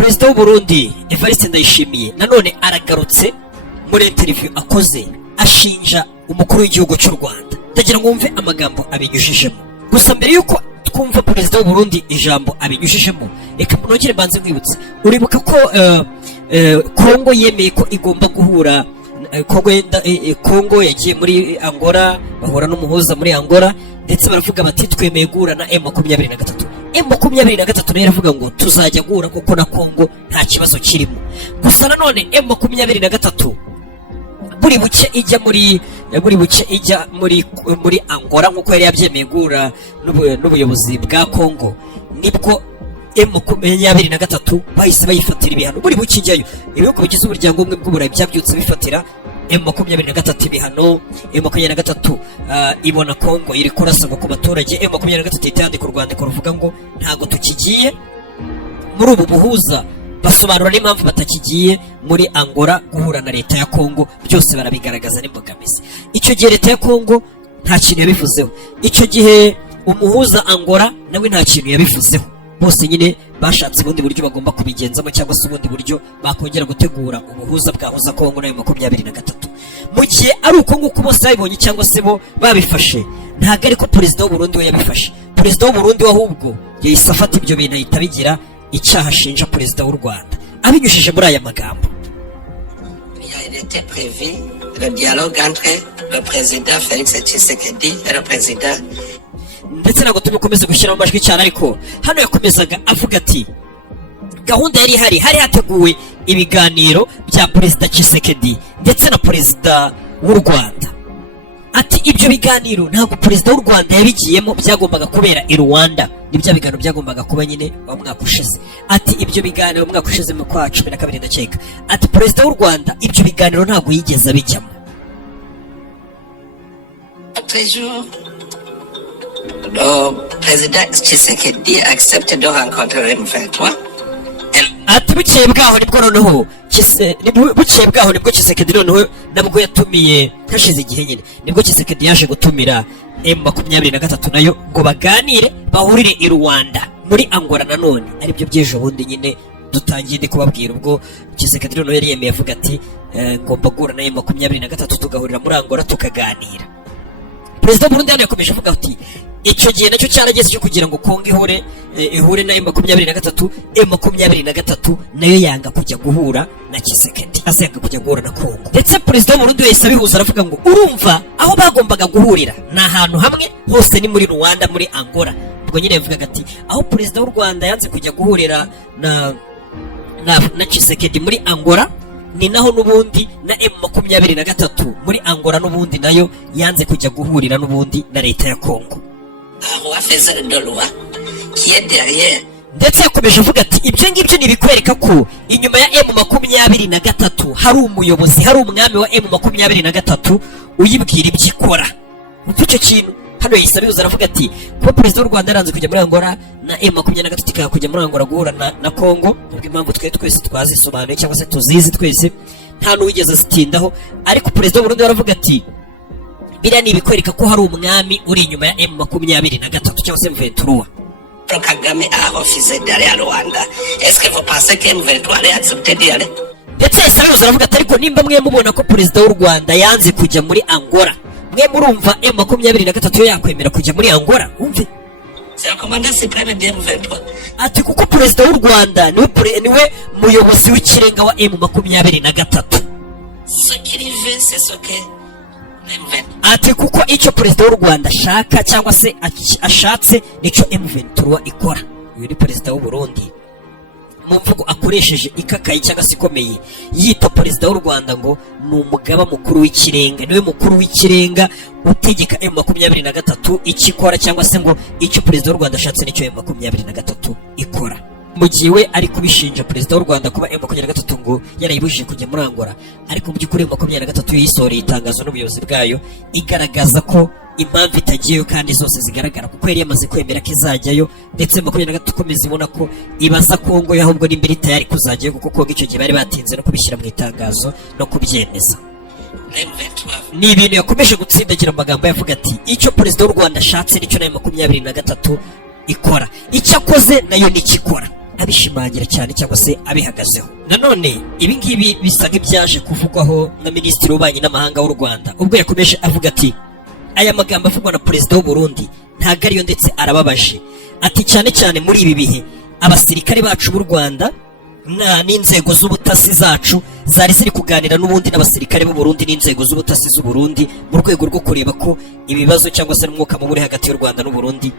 perezida w'u Burundi Evariste Ndayishimiye nanone aragarutse muri interview akoze ashinja umukuru w'igihugu cy'u Rwanda. Ndagira ngo wumve amagambo abinyujijemo. Gusa mbere yuko twumva perezida w'u Burundi ijambo abinyujijemo, reka nongere mbanze nkwibutsa, uribuka ko Kongo yemeye ko igomba guhura Kongo yagiye muri Angola, bahura n'umuhuza muri Angola, ndetse baravuga bati twemeye guhura na M23. M23 nayo iravuga ngo tuzajya guhura kuko na Kongo nta kibazo kirimo. Gusa nanone M23 buri buke ijya muri Angola nkuko yari yabyemeye guhura n'ubuyobozi bwa Kongo, nibwo M23 bahise bayifatira ibihano. Buri buke ijyayo ibihugu bigize umuryango umwe bw'uburayi byabyutse bifatira M23 ibihano. M23 ibona Kongo iri kurasa ku baturage. M23 itandika u Rwanda ruvuga ngo ntago tukigiye muri ubu buhuza, basobanura n'impamvu batakigiye muri Angola guhura na leta ya Kongo. Byose barabigaragaza n'imbogamizi. Icyo gihe leta ya Kongo nta kintu yabivuzeho. Icyo gihe umuhuza Angola nawe nta kintu yabivuzeho. Bose nyine bashatse ubundi buryo bagomba kubigenzamo, cyangwa se ubundi buryo bakongera gutegura ubuhuza bwahuza Kongo na M23. Mu gihe ari uko nguko bose babibonye cyangwa se bo babifashe, ntabwo ariko perezida w'u Burundi we yabifashe. Perezida w'u Burundi ahubwo yahise afata ibyo bintu ahita bigira icyaha ashinja perezida w'u Rwanda, abinyujije muri aya magambo. Il était prévu le dialogue entre le président Félix Tshisekedi et le président. Ndetse ntabwo tumukomeze gushyira mu majwi cyane, ariko hano yakomezaga avuga ati gahunda yari hari hateguwe ibiganiro bya perezida Tshisekedi ndetse na perezida w'u Rwanda. Ati ibyo biganiro ntabwo perezida w'u Rwanda yabigiyemo, byagombaga kubera i Rwanda. Nibyo biganiro byagombaga kuba nyine wa mwaka ushize. Ati ibyo biganiro mwaka ushize mu kwa 12 ndakeka. Ati perezida w'u Rwanda ibyo biganiro ntabwo yigeze abijyamo. Le président Tshisekedi accepte de rencontrer M23. Ati bukeye bwaho nibwo noneho Tshisekedi noneho nabwo yatumiye, hashize igihe nyine nibwo Tshisekedi yaje gutumira M23 nayo ngo baganire bahurire i Rwanda muri Angola. Nanone aribyo byejo bundi nyine dutangiye ndi kubabwira, ubwo Tshisekedi noneho yari yemeye avuga ati ngomba guhura na M23 tugahurira muri Angola tukaganira. Perezida w'u Burundi yakomeje avuga ati icyo gihe nacyo cyarageze cyo kugira ngo Kongo ihure na M23 nayo yanga kujya guhura na Tshisekedi, asanga kujya guhura na Kongo. Ndetse perezida w'u Burundi yahise abihuza aravuga ngo urumva aho bagombaga guhurira ni ahantu hamwe hose, ni muri Rwanda muri Angola. Ubwo nyine yavugaga ati aho perezida w'u Rwanda yanze kujya guhurira na Tshisekedi muri Angola, ni naho n'ubundi na M23 muri Angola n'ubundi nayo yanze kujya guhurira n'ubundi na leta ya Kongo. Ndetse yakomeje avuga ati ibyo ngibyo nibikwereka ko inyuma ya M23 hari umuyobozi, hari umwami wa M23 uyibwira ibyo ikora. Umva icyo kintu hano yahise abihuza aravuga ati kuba perezida w'u Rwanda yaranze kujya muri Angola na M23 ikaba kujya muri Angola guhura na Kongo, nubwo impamvu twese twazisobanuye cyangwa se tuzizi twese, nta n'uwigeze zitindaho. Ariko perezida w'u Burundi aravuga ati biriya ni ibikwereka ko hari umwami uri inyuma ya M23 cyangwa se M23. Kagame a refusé d'aller à Rwanda. Est-ce que vous pensez que M23 allait accepter d'y aller? Ndetse yahise abihuza aravuga ati ariko nimba mwe mubona ko perezida w'u Rwanda yanze kujya muri Angola, mwe murumva M23 yo yakwemera kujya muri Angola? Umve, c'est le commandant suprême de M23. Ati kuko perezida w'u Rwanda niwe muyobozi w'ikirenga wa M23. Ce qu'il veut c'est ce que M23. Ati kuko icyo perezida w'u Rwanda ashaka cyangwa se ashatse nicyo M23 ikora. Uyu ni perezida w'u Burundi mu mvugo akoresheje ikakaye cyangwa se ikomeye, yita perezida w'u Rwanda ngo ni umugaba mukuru w'ikirenga, niwe mukuru w'ikirenga utegeka M23 ikikora, cyangwa se ngo icyo perezida w'u Rwanda ashatse nicyo M23 ikora. Mu gihe we ari kubishinja perezida w'u Rwanda kuba M23 ngo yarayibujije kujya muri Angola, ariko mu by'ukuri M23 yisoreye itangazo n'ubuyobozi bwayo igaragaza ko impamvu itagiyeyo kandi zose zigaragara, kuko yari yamaze kwemera ko izajyayo. Ndetse M23 ikomeza ibona ko ibaza Kongo yo ahubwo n'imbere tayari kuzajyayo, kuko Kongo icyo gihe bari batinze no kubishyira mu itangazo no kubyemeza. Ni ibintu yakomeje gutsindagira amagambo yavuga ati icyo perezida w'u Rwanda ashatse nicyo na M23 ikora, icyo akoze nayo nikikora. abishimangira cyane cyangwa se abihagazeho. Nanone ibi ngibi bisa nk'ibyaje kuvugwaho na Minisitiri w'Ububanyi n'Amahanga w'u Rwanda ubwo yakomeje avuga ati aya magambo avugwa na Perezida w'u Burundi ntabwo ariyo ndetse arababaje. Ati cyane cyane muri ibi bihe abasirikare bacu b'u Rwanda n'inzego z'ubutasi zacu zari ziri kuganira n'ubundi n'abasirikare b'u Burundi n'inzego z'ubutasi z'u Burundi mu rwego rwo kureba ko ibibazo cyangwa se n'umwuka mubi uri hagati y'u Rwanda n'u Burundi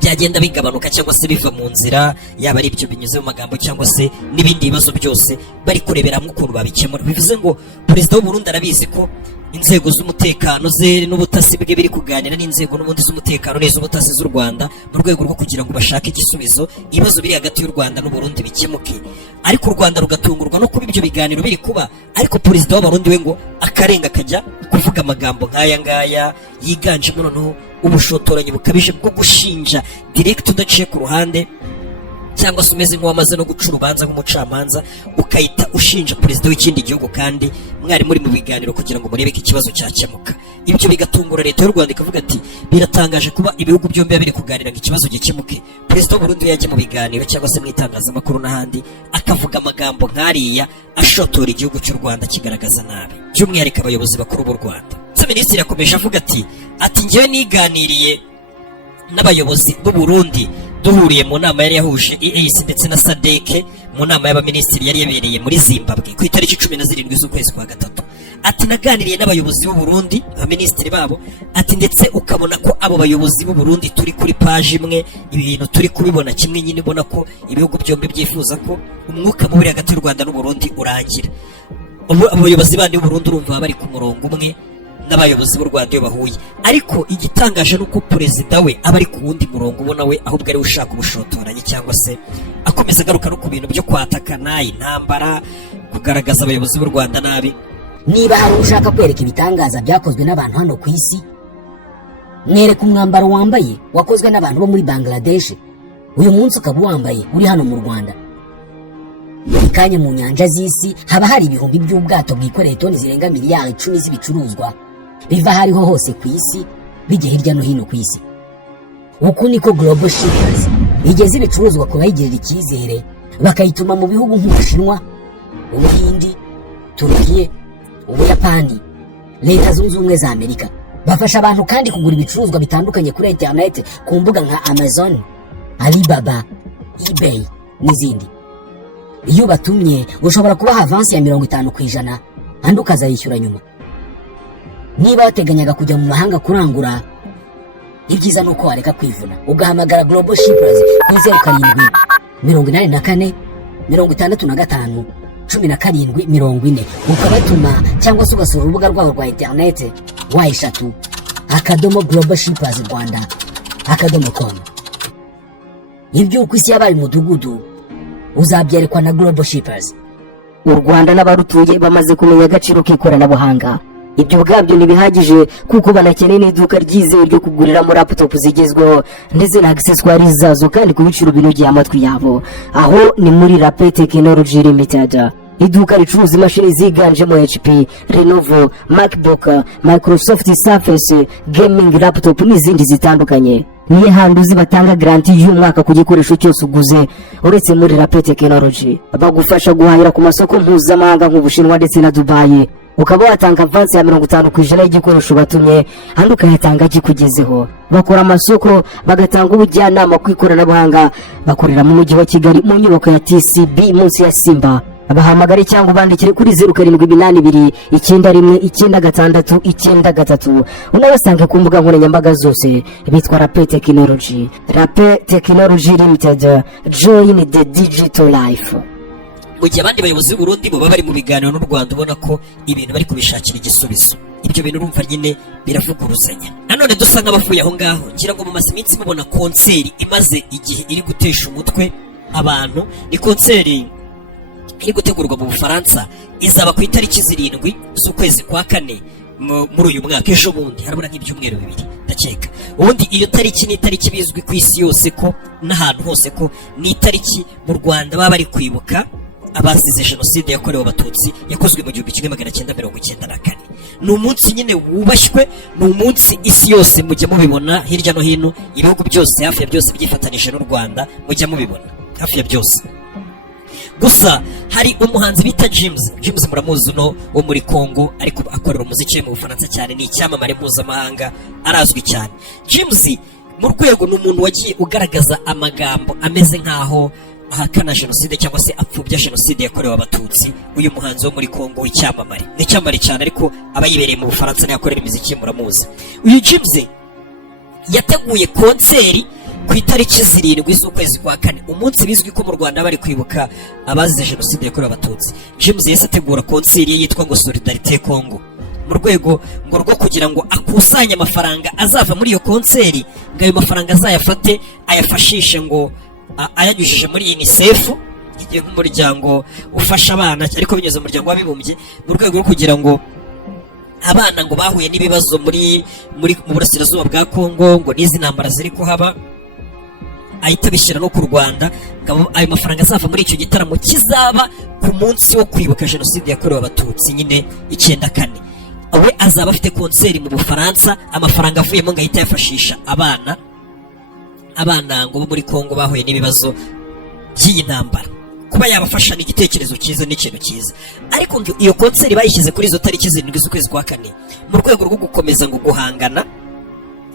byagenda bigabanuka cyangwa se biva mu nzira, yaba ari ibyo binyuze mu magambo cyangwa se n'ibindi bibazo byose bari kurebera hamwe ukuntu babikemura. Bivuze ngo Perezida w'u Burundi arabizi ko inzego z'umutekano ze n'ubutasi bwe biri kuganira n'inzego n'ubundi z'umutekano n'iz'ubutasi z'u Rwanda mu rwego rwo kugira ngo bashake igisubizo ibibazo biri hagati y'u Rwanda n'u Burundi bikemuke. Ariko u Rwanda rugatungurwa no kuba ibyo biganiro biri kuba, ariko Perezida w'Abarundi we ngo akarenga akajya kuvuga amagambo nk'aya ngaya yiganjemo noneho ubushotoranyi bukabije bwo gushinja direct udaciye ku ruhande cyangwa se umeze nk'uwamaze no guca urubanza nk'umucamanza ukahita ushinja perezida w'ikindi gihugu kandi mwari muri mu biganiro kugira ngo murebe ko ikibazo cyakemuka. Ibyo bigatungura leta y'u Rwanda ikavuga ati biratangaje kuba ibihugu byombi biri kuganira ngo ikibazo gikemuke, perezida w'u Burundi yajya mu biganiro cyangwa se mu itangazamakuru n'ahandi akavuga amagambo nk'ariya ashotora igihugu cy'u Rwanda kigaragaza nabi by'umwihariko abayobozi bakuru b'u Rwanda. Minisitiri yakomeje avuga ati njyewe niganiriye n'abayobozi b'u Burundi duhuriye mu nama yari yahuje EAC ndetse na SADC mu nama y'abaminisitiri yari yabereye muri Zimbabwe ku itariki 17 z'ukwezi kwa gatatu. Ati naganiriye n'abayobozi b'u Burundi abaminisitiri babo, ati ndetse ukabona ko abo bayobozi b'u Burundi turi kuri page imwe, ibintu turi kubibona kimwe, nyine ubona ko ibihugu byombi byifuza ko umwuka mubi hagati y'u Rwanda n'u Burundi urangira. Abayobozi bandi b'u Burundi urumva bari ku murongo umwe n'abayobozi b'u Rwanda iyo bahuye, ariko igitangaje nuko perezida we aba ari ku wundi murongo ubona we ahubwo ari ushaka ubushotoranyi cyangwa se akomeza agaruka no ku bintu byo kwatakana intambara, kugaragaza abayobozi b'u Rwanda nabi. Niba hari ushaka kwereka ibitangaza byakozwe n'abantu hano ku isi, mwereka umwambaro wambaye wakozwe n'abantu bo muri Bangladesh, uyu munsi ukaba wambaye uri hano mu Rwanda. Buri kanya mu nyanja z'isi haba hari ibihumbi by'ubwato bwikoreye toni zirenga miliyari 10 z'ibicuruzwa biva hariho hose ku isi bijya hirya no hino ku isi. Uku niko Global Shippers igeze ibicuruzwa ku bayigirira icyizere bakayituma mu bihugu nk'Ubushinwa, Ubuhindi, Turukiya, Ubuyapani, Leta Zunze Ubumwe za Amerika. Bafasha abantu kandi kugura ibicuruzwa bitandukanye kuri internet ku mbuga nka Amazon, Alibaba, eBay n'izindi. Iyo batumye ushobora kubaha avance ya 50% andi ukazayishyura nyuma. Niba wateganyaga kujya mu mahanga kurangura, ibyiza nuko wareka kwivuna ugahamagara Global Shippers kuri 07 84 65 17 ukabatuma cyangwa se ugasura urubuga rwabo rwa internet wa#globalshippers.rwanda.com. Ibyo uko isi yabaye umudugudu uzabyerekwa na Global Shippers. U Rwanda n'abarutuye bamaze kumenya agaciro k'ikoranabuhanga. Ibyo ubwabyo ntibihagije kuko banakeneye n'iduka ryizewe ryo kuguriramo laptop zigezweho ndetse na accessoires zazo kandi ku biciro binogeye amatwi yabo. Aho ni muri Rape Technology Limited. Iduka ricuruza imashini ziganjemo HP, Lenovo, MacBook, Microsoft Surface, gaming laptop n'izindi zitandukanye. Niye handuzi batanga garanti y'umwaka ku gikoresho cyose uguze. Uretse muri Rape Technology bagufasha guhahira ku masoko mpuzamahanga nk'Ubushinwa ndetse na Dubai. Ukaba watanga avance ya 50% y'igikoresho batumye handi ukayatanga kikugezeho. Bakora amasoko bagatanga ubujyanama ku ikoranabuhanga. Bakorera mu mujyi wa Kigali mu nyubako ya TCB munsi ya Simba. Abahamagare cyangwa ubandikire kuri 0782 996 unabasanga ku mbuga nkoranyambaga zose bitwa Rape Technology. Rape Technology Limited, join the digital life. Mu gihe abandi bayobozi b'u Burundi bo bari mu biganiro n'u Rwanda ubona ko ibintu bari kubishakira igisubizo, ibyo bintu urumva nyine biravuguruzanya. Nanone dusa nk'abavuye aho ngaho, ngira ngo mu maze iminsi mubona konseri imaze igihe iri gutesha umutwe abantu. Ni konseri iri gutegurwa mu Bufaransa, izaba ku itariki 7 z'ukwezi kwa 4 muri uyu mwaka. Ejo bundi harabura nk'ibyumweru 2 ndakeka. Ubundi iyo tariki ni itariki bizwi ku isi yose ko n'ahantu hose ko ni itariki mu Rwanda baba bari kwibuka abazize jenoside yakorewe abatutsi yakozwe mu 1994. Ni umunsi nyine wubashywe, ni umunsi isi yose mujya mubibona hirya no hino, ibihugu byose hafi ya byose byifatanije n'u Rwanda mujya mubibona. hafi ya byose. Gusa hari umuhanzi bita James muramuzi uno wo muri Congo ariko akorera umuziki mu Bufaransa cyane, ni icyamamare mpuzamahanga arazwi cyane. James mu rwego ni umuntu wagiye ugaragaza amagambo ameze nk'aho ahakana jenoside cyangwa se apfubya jenoside yakorewe abatutsi. Uyu muhanzi wo muri Congo w'icyamamare, ni icyamamare cyane ariko aba yibereye mu Bufaransa niyo akorera imiziki muramuzi. Uyu James yateguye konseri ku itariki 7 z'ukwezi kwa kane, umunsi bizwi ko mu Rwanda bari kwibuka abazize jenoside yakorewe abatutsi. James yese ategura konseri ye yitwa ngo Solidarité Congo, mu rwego ngo rwo kugira ngo akusanye amafaranga azava muri iyo konseri, ngo ayo mafaranga azayafate ayafashishe ngo ayanyujije muri UNICEF, igiye nk'umuryango ufasha abana ariko binyuze mu muryango w'abibumbye, mu rwego rwo kugira ngo abana ngo bahuye n'ibibazo mu burasirazuba bwa Congo, ngo n'izi ntambara ziri kuhaba ahita bishyira no ku Rwanda. Ayo mafaranga azava muri icyo gitaramo kizaba ku munsi wo kwibuka jenoside yakorewe abatutsi nyine 94, we azaba afite konseri mu Bufaransa. Amafaranga avuyemo ngo ahita yafashisha abana ngo bo muri Congo bahuye n'ibibazo by'iyi ntambara, kuba yabafasha n'igitekerezo cyiza n'ikintu cyiza. Ariko ngo iyo konseri bayishyize kuri izo tariki 7 z'ukwezi kwa kane mu rwego rwo gukomeza ngo guhangana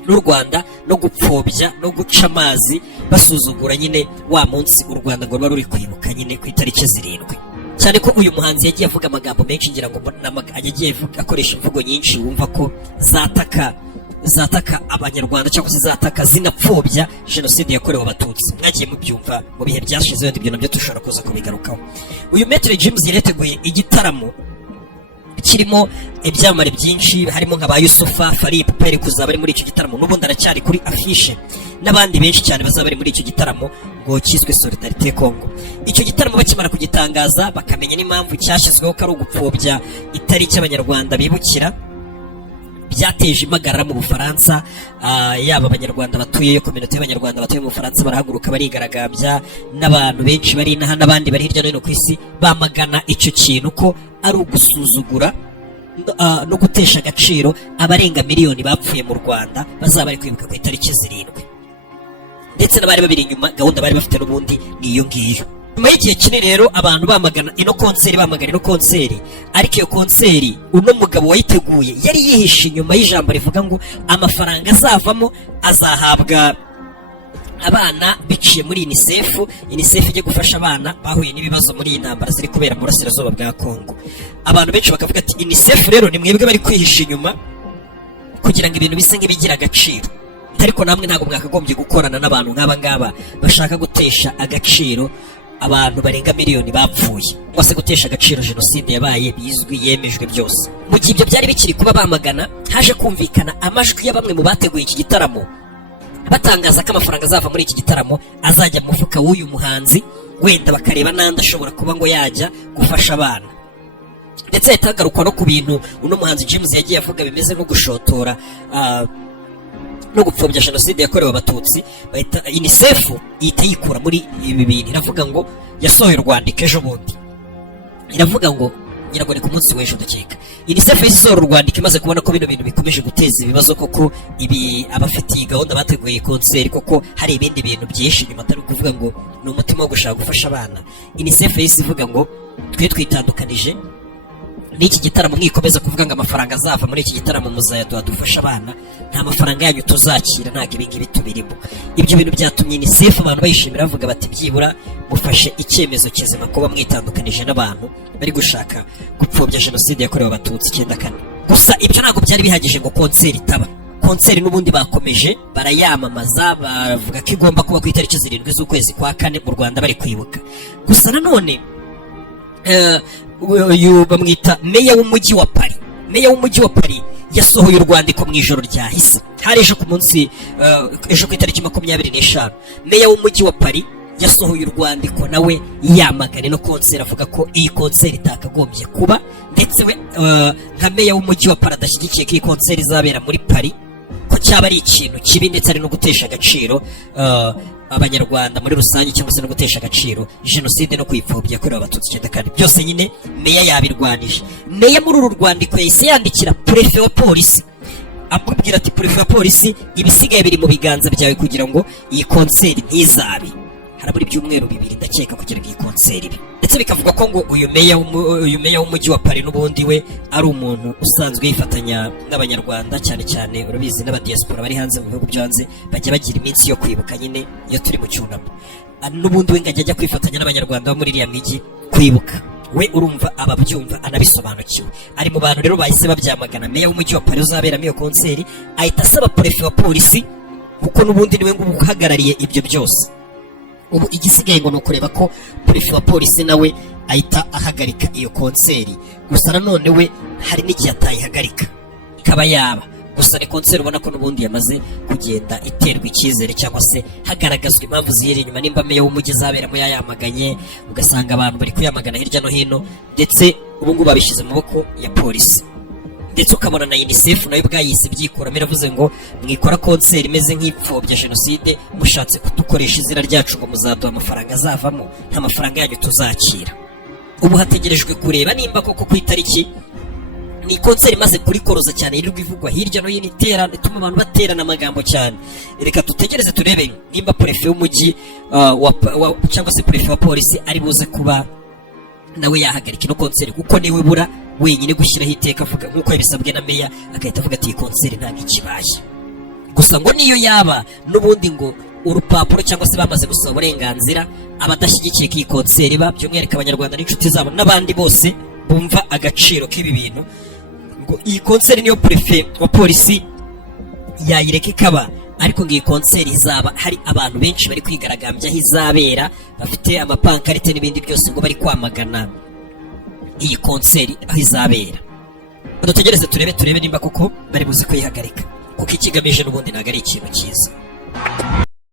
n'u Rwanda no gupfobya no guca amazi basuzugura nyine wa munsi u Rwanda ngo ruri kwibuka nyine ku itariki 7. Cyane ko uyu muhanzi yagiye avuga amagambo menshi, ngira ngo yagiye akoresha imvugo nyinshi wumva ko zataka abanyarwanda cyangwa se zataka zinapfobya jenoside yakorewe abatutsi. Mwagiye mubyumva mu bihe byashize, wenda ibyo nabyo tushobora kuza kubigarukaho. Uyu Maître James yateguye igitaramo kirimo ibyamamare byinshi, harimo nka ba Yusufa Fally Ipupa kuzaba ari muri icyo gitaramo, n'ubundi aracyari kuri affiche, n'abandi benshi cyane bazaba bari muri icyo gitaramo ngo cyiswe Solidarité Congo. Icyo gitaramo bakimara kugitangaza bakamenya n'impamvu cyashyizweho ko ari ugupfobya itariki abanyarwanda bibukira, byateje impagarara mu Bufaransa. Yaba abanyarwanda batuye community y'abanyarwanda batuye mu Bufaransa barahaguruka barigaragambya, n'abantu benshi bari inaha n'abandi bari hirya no hino ku isi bamagana icyo kintu ko ari ugusuzugura no gutesha agaciro abarenga miliyoni bapfuye mu Rwanda bazaba bari kwibuka ku itariki 7. Ndetse n'abari babiri inyuma gahunda bari bafite n'ubundi niyo ngiyo. Nyuma y'igihe kinini rero abantu bamagana ino konseri, ariko iyo konseri uno mugabo wayiteguye yari yihishe inyuma y'ijambo rivuga ngo amafaranga azavamo azahabwa abana biciye muri UNICEF ijye gufasha abana bahuye n'ibibazo muri iyi ntambara ziri kubera mu burasirazuba bwa Congo. Abantu benshi bakavuga ati UNICEF rero ni mwebwe bari kwihisha inyuma kugira ngo ibintu bise nk'ibigira agaciro, ariko namwe ntabwo mwakagombye gukorana n'abantu nk'aba ngaba bashaka gutesha agaciro abantu barenga miliyoni bapfuye, ngo se gutesha agaciro jenoside yabaye bizwi yemejwe byose. Mu gihe ibyo byari bikiri kuba bamagana, haje kumvikana amajwi ya bamwe mu bateguye iki gitaramo batangaza ko amafaranga azava muri iki gitaramo azajya mu mufuka w'uyu muhanzi, wenda bakareba n'andi ashobora kuba ngo yajya gufasha abana. Ndetse ahita hagarukwa no ku bintu uno muhanzi James yagiye avuga bimeze nko gushotora no gupfobya jenoside yakorewe abatutsi. UNICEF ihita yikura muri ibi bintu, iravuga ngo yasohoye urwandiko ejo bundi, iravuga ngo nyirago ni ku munsi w'ejo ndakeka UNICEF yasohoye urwandiko imaze kubona ko bino bintu bikomeje guteza ibibazo, koko ibi abafitiye gahunda bateguye konseri koko hari ibindi bintu byinshi nyuma atari kuvuga ngo ni umutima wo gushaka gufasha abana. UNICEF yahise ivuga ngo twe twitandukanije n'iki gitaramo, mwikomeza kuvuga ngo amafaranga azava muri iki gitaramo muzayaduha dufasha abana, nta mafaranga yanyu tuzakira, ntabwo ibi ngibi tubirimo. Ibyo bintu byatumye UNICEF abantu bayishimira bavuga bati byibura mufashe icyemezo kizima kuba mwitandukanije n'abantu bari gushaka gupfobya jenoside yakorewe abatutsi 94. Gusa ibyo ntabwo byari bihagije ngo konseri itaba. Konseri n'ubundi bakomeje barayamamaza, bavuga ko igomba kuba ku itariki 7 z'ukwezi kwa kane mu Rwanda bari kwibuka. Gusa nanone uyu bamwita meya w'umujyi wa Paris yasohoye urwandiko mu ijoro ryahise, hari ejo ku munsi ejo ku itariki 25. Meya w'umujyi wa Paris yasohoye urwandiko nawe yamagana no konseri, avuga ko iyi konseri itakagombye kuba, ndetse we nka meya w'umujyi wa Paris adashyigikiye ko iyi konseri izabera muri Paris, ko cyaba ari ikintu kibi ndetse ari no gutesha agaciro abanyarwanda muri rusange, cyangwa se no gutesha agaciro jenoside no kuyipfobya yakorewe abatutsi 94. Byose nyine meya yabirwanije. Meya muri uru rwandiko yahise yandikira prefe wa polisi amubwira ati prefe wa polisi, ibisigaye biri mu biganza byawe kugira ngo iyi konseri ntizabe. harabura ibyumweru 2 ndakeka kugira ngo iyi konseri ibe, ndetse bikavuga ko ngo uyu meya w'umujyi wa Paris n'ubundi we ari umuntu usanzwe yifatanya n'abanyarwanda, cyane cyane urabizi n'abadiaspora bari hanze mu bihugu byo hanze bajya bagira iminsi yo kwibuka nyine iyo turi mu cyunamo, n'ubundi we ngajya ajya kwifatanya n'abanyarwanda bo muri iriya mijyi kwibuka. We urumva ababyumva anabisobanukiwe, ari mu bantu rero bahise babyamagana. Meya w'umujyi wa Paris uzaberamo iyo konseri ahita asaba prefe wa polisi, kuko n'ubundi niwe ngo uhagarariye ibyo byose. Ubu igisigaye ngo ni ukureba ko prefe wa polisi nawe ahita ahagarika iyo konseri. Gusa nanone we hari n'igihe atayihagarika ikaba yaba, gusa ni konseri ubona ko n'ubundi yamaze kugenda iterwa icyizere, cyangwa se hagaragazwa impamvu ziyiri inyuma. Nimba meya w'umujyi azaberamo yayamaganye, ugasanga abantu bari kuyamagana hirya no hino, ndetse ubu ngubu babishyize mu maboko ya polisi, ndetse ukabona na UNICEF nayo bwayise byikuramo, iravuze ngo mwikora konseri imeze nk'ipfobya jenoside, mushatse kudukoresha izina ryacu ngo muzaduha amafaranga azavamo, nta mafaranga yanyu tuzakira. Ubu hategerejwe kureba nimba koko ku itariki, ni konseri imaze kurikoroza cyane, yirirwa ivugwa hirya no hino, ituma abantu baterana amagambo cyane. Reka dutegereze turebe nimba prefe w'umujyi cyangwa se prefe wa polisi ari buze kuba nawe yahagarika ino konseri, kuko niwe bura wenyine gushyiraho iteka avuga nk'uko yabisabwe na meya, agahita avuga ati iyi konseri ntabwo ikibaye. Gusa ngo niyo yaba n'ubundi ngo urupapuro cyangwa se bamaze gusaba uburenganzira abadashyigikiye ko iyi konseri iba, by'umwihariko abanyarwanda n'inshuti zabo n'abandi bose bumva agaciro k'ibi bintu, ngo iyi konseri niyo prefe wa polisi yayireka ikaba, ariko ngo iyi konseri izaba hari abantu benshi bari kwigaragambya aho izabera, bafite amapankarite n'ibindi byose ngo bari kwamagana iyi konseri aho izabera. Dutegereze turebe nimba koko bari buze kuyihagarika, kuko ikigamije n'ubundi ntabwo ari ikintu cyiza.